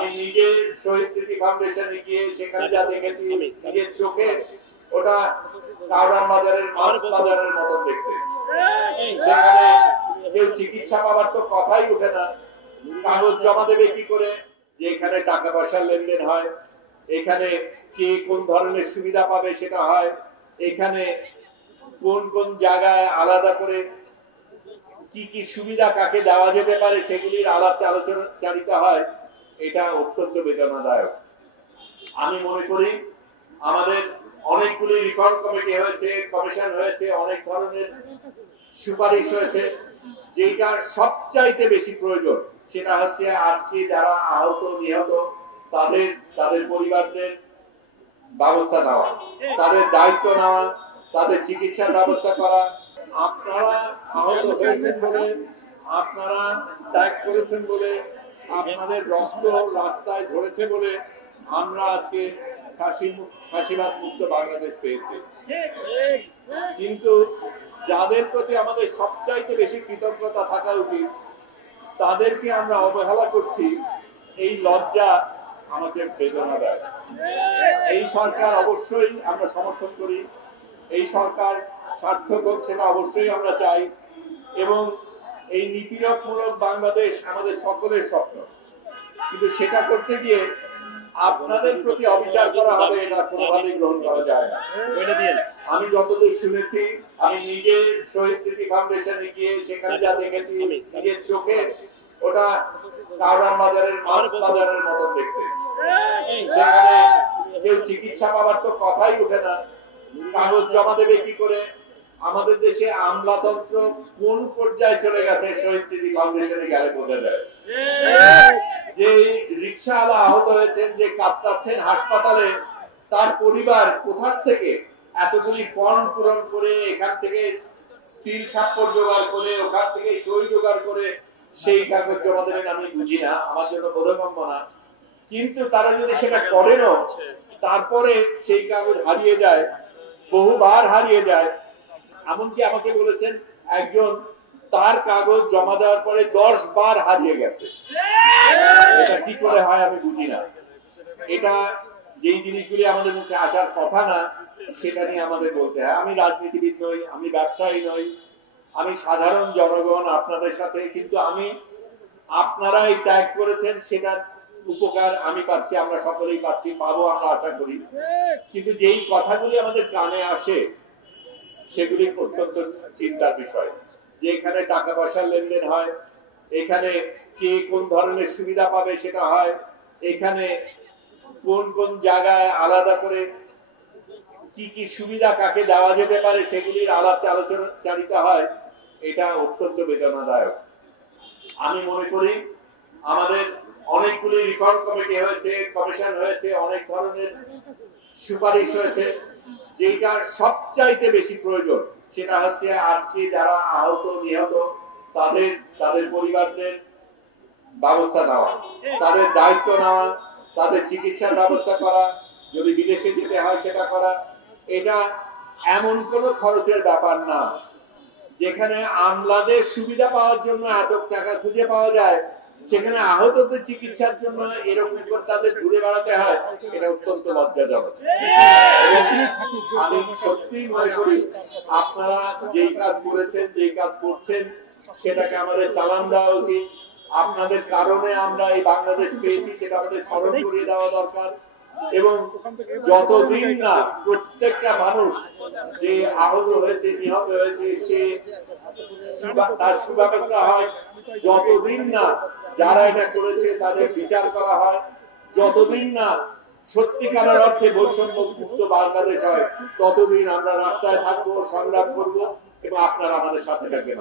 আমি নিজে শহীদ স্মৃতি ফাউন্ডেশনে গিয়ে সেখানে যা দেখেছি নিজের চোখে, ওটা কারওয়ান বাজারের মাছ বাজারের মতন দেখতে। সেখানে কেউ চিকিৎসা পাওয়ার তো কথাই ওঠে না। কাগজ জমা দেবে কি করে যে এখানে টাকা পয়সার লেনদেন হয়, এখানে কে কোন ধরনের সুবিধা পাবে সেটা হয়, এখানে কোন কোন জায়গায় আলাদা করে কি কি সুবিধা কাকে দেওয়া যেতে পারে সেগুলির আলোচনা হয়। এটা অত্যন্ত বেদনাদায়ক। আমি মনে করি আমাদের অনেকগুলি রিফর্ম কমিটি হয়েছে, কমিশন হয়েছে, অনেক ধরনের সুপারিশ হয়েছে। যেটা সবচাইতে বেশি প্রয়োজন সেটা হচ্ছে আজকে যারা আহত নিহত তাদের পরিবারদের ব্যবস্থা নেওয়া, তাদের দায়িত্ব নেওয়া, তাদের চিকিৎসার ব্যবস্থা করা। আপনারা আহত হয়েছেন বলে, আপনারা ত্যাগ করেছেন বলে, আপনাদের রক্ত রাস্তায় ঝরেছে বলে আমরা আজকে ফাঁসিবাদ মুক্ত বাংলাদেশ পেয়েছি। কিন্তু যাদের প্রতি আমাদের সবচাইতে বেশি কৃতজ্ঞতা থাকা উচিত তাদেরকে আমরা অবহেলা করছি, এই লজ্জা আমাদের বেদনা দেয়। এই সরকার অবশ্যই আমরা সমর্থন করি, এই সরকার সার্থক হোক সেটা অবশ্যই আমরা চাই, এবং এই নিপীড়কমূলক বাংলাদেশ আমাদের সকলের স্বপ্ন। কিন্তু সেটা করতে গিয়ে আপনাদের প্রতি অবিচার করা হবে, এটা কোনোভাবেই গ্রহণ করা যায় না। আমি যতদূর শুনেছি, আমি নিজে শহীদ স্মৃতি ফাউন্ডেশনে গিয়ে সেখানে যা দেখেছি নিজের চোখে, ওটা কারওয়ান বাজারের মাছ বাজারের মতন দেখতে। সেখানে কেউ চিকিৎসা পাওয়ার তো কথাই ওঠে না। কাগজ জমা দেবে কি করে? আমাদের দেশে আমলাতন্ত্র কোন পর্যায়ে চলে গেছে শহীদ স্মৃতি ফাউন্ডেশনে গেলে বোঝা যায়। যে রিকশাওয়ালা আহত হয়েছেন, যে কাতরাচ্ছেন হাসপাতালে, তার পরিবার কোথা থেকে এতগুলি ফর্ম পূরণ করে, এখান থেকে স্টিল স্বাক্ষর জোগাড় করে, ওখান থেকে সই জোগাড় করে সেই কাগজ জমা দেবেন আমি বুঝি না, আমার জন্য বোধগম্য না। কিন্তু তারা যদি সেটা করেনও, তারপরে সেই কাগজ হারিয়ে যায়, বহুবার হারিয়ে যায়। এমনকি আমাকে বলেছেন একজন তার কাগজ জমা দেওয়ার পরে 10 বার হারিয়ে গেছে। এটা কি করে হয় আমি বুঝি না। এটা যেই জিনিসগুলি আমাদের মুখে আসার কথা না, সেটা নিয়ে আমাদের বলতে হয়। আমি রাজনীতিবিদ নই, আমি ব্যবসায়ী নই, আমি সাধারণ জনগণ আপনাদের সাথে। কিন্তু আপনারা এই ত্যাগ করেছেন, সেটার উপকার আমি পাচ্ছি, আমরা সকলেই পাচ্ছি, পাবো আমরা আশা করি। কিন্তু যেই কথাগুলি আমাদের কানে আসে সেগুলি অত্যন্ত চিন্তার বিষয়। যে এখানে টাকা পয়সার লেনদেন হয়, এখানে কে কোন ধরনের সুবিধা পাবে সেটা হয়, এখানে কোন কোন জায়গায় আলাদা করে কি কি সুবিধা কাকে দেওয়া যেতে পারে সেগুলির আলোচনা হয়। এটা অত্যন্ত বেদনাদায়ক। আমি মনে করি আমাদের অনেকগুলি রিফর্ম কমিটি হয়েছে, কমিশন হয়েছে, অনেক ধরনের সুপারিশ হয়েছে। যেটা সবচাইতে বেশি প্রয়োজন সেটা হচ্ছে আজকে যারা আহত নিহত তাদের পরিবারদের ব্যবস্থা নেওয়া, তাদের দায়িত্ব নেওয়া, তাদের চিকিৎসার ব্যবস্থা করা, যদি বিদেশে যেতে হয় সেটা করা। এটা এমন কোনো খরচের ব্যাপার না। যেখানে আমলাদের সুবিধা পাওয়ার জন্য এত টাকা খুঁজে পাওয়া যায়, সেখানে আহতদের চিকিৎসার জন্য এরকম করে তাদের ঘুরে বেড়াতে হয়। এটা অত্যন্ত লজ্জাজনক। আমি সত্যি মনে করি আপনারা যেই কাজ করেছেন, যেই কাজ করছেন, সেটাকে আমাদের সালাম দেওয়া উচিত। আপনাদের কারণে আমরা এই বাংলাদেশ পেয়েছি, সেটা আমাদের স্মরণ করিয়ে দেওয়া দরকার। এবং যতদিন না প্রত্যেকটা মানুষ যে আহত হয়েছে, নিহত হয়েছে, সে তার সুব্যবস্থা হয়, যতদিন না যারা এটা করেছে তাদের বিচার করা হয়, যতদিন না সত্যিকারের অর্থে বৈষম্য মুক্ত বাংলাদেশ হয়, ততদিন আমরা রাস্তায় থাকবো, সংগ্রাম করবো, এবং আপনারা আমাদের সাথে থাকবেন।